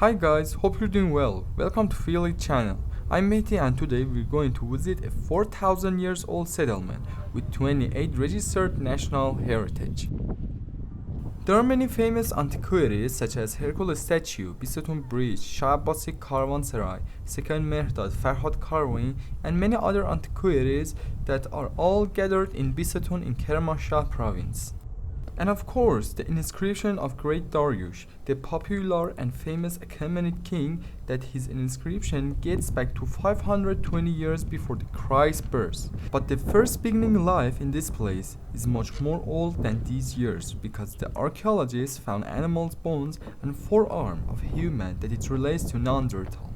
Hi guys, hope you're doing well. Welcome to Feel It channel. I'm Mehdi and today we're going to visit a 4,000 years old settlement with 28 registered national heritage. There are many famous antiquities such as Hercules statue, BISOTUN bridge, Shah Abbasi Caravanserai, Second Mehdi, Farhad carving, and many other antiquities that are all gathered in BISOTUN in Kermanshah province. And of course, the inscription of great Darius, the popular and famous Achaemenid king, that his inscription dates back to 520 years before the Christ's birth. But the first beginning life in this place is much more old than these years because the archaeologists found animals' bones and forearm of human that it relates to Neanderthal.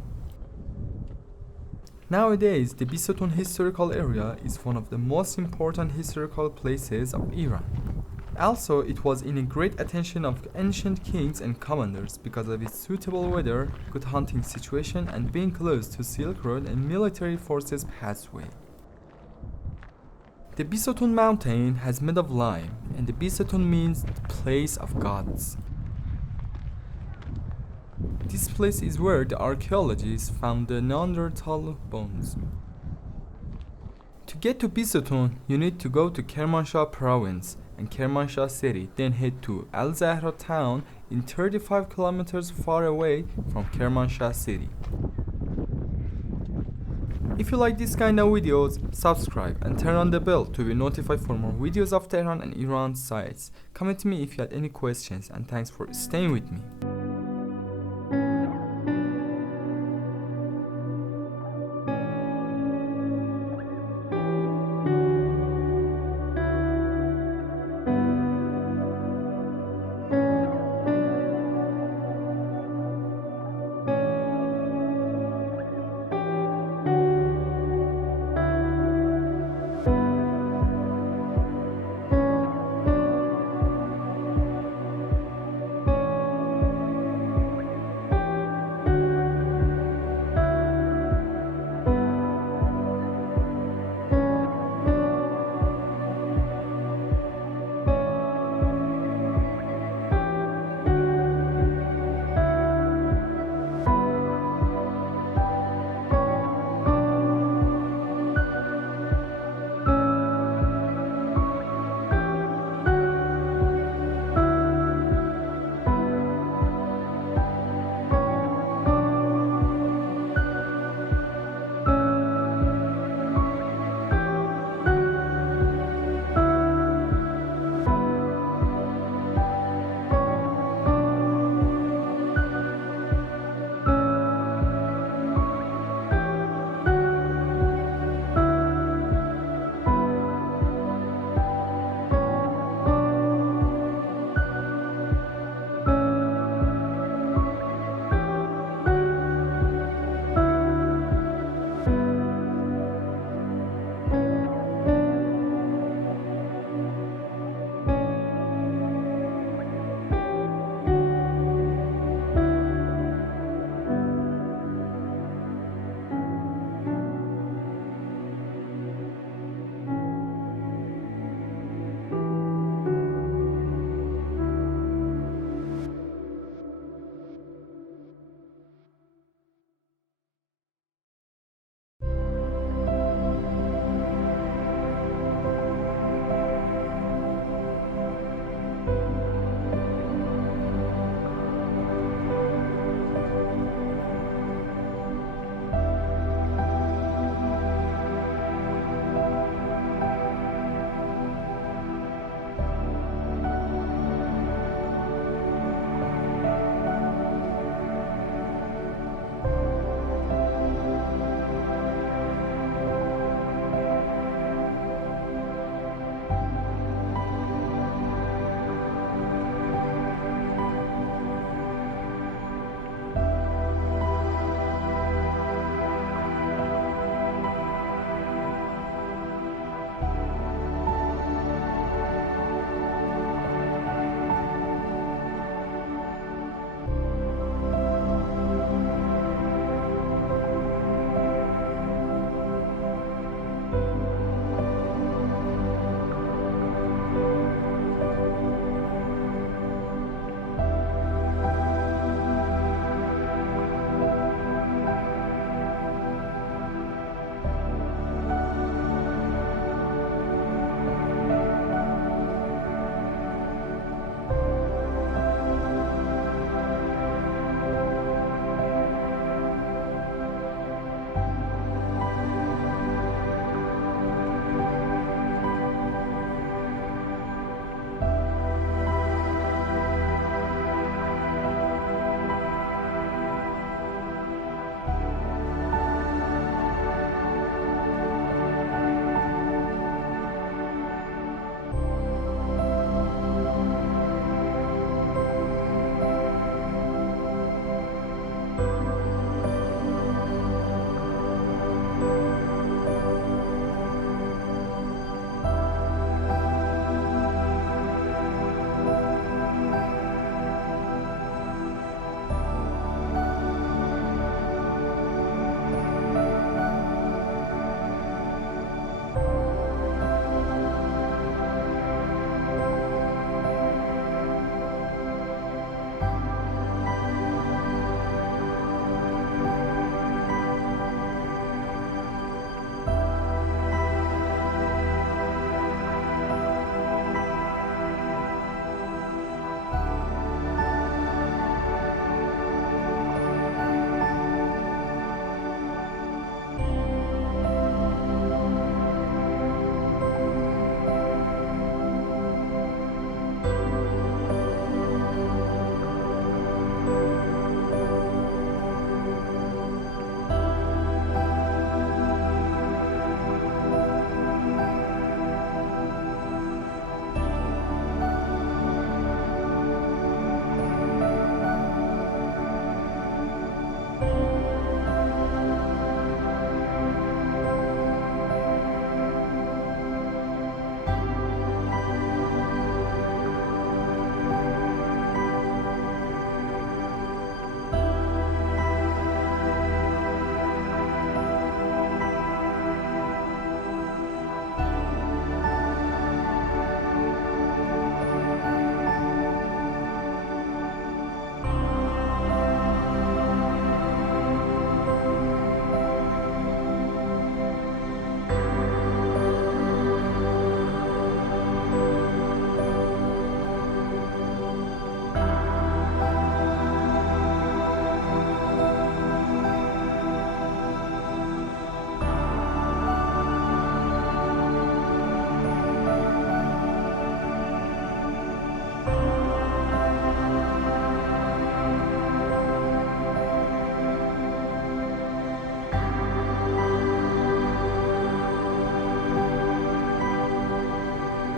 Nowadays, the BISOTUN historical area is one of the most important historical places of Iran. Also, it was in a great attention of ancient kings and commanders because of its suitable weather, good hunting situation, and being close to Silk Road and military forces pathway. The BISOTUN mountain has made of lime, and the BISOTUN means the place of gods. This place is where the archaeologists found the Neanderthal bones. To get to BISOTUN, you need to go to Kermanshah province and Kermanshah city, then head to Al Zahra town in 35 kilometers far away from Kermanshah city. If you like this kind of videos, subscribe and turn on the bell to be notified for more videos of Tehran and Iran sites. Comment me if you had any questions, and thanks for staying with me.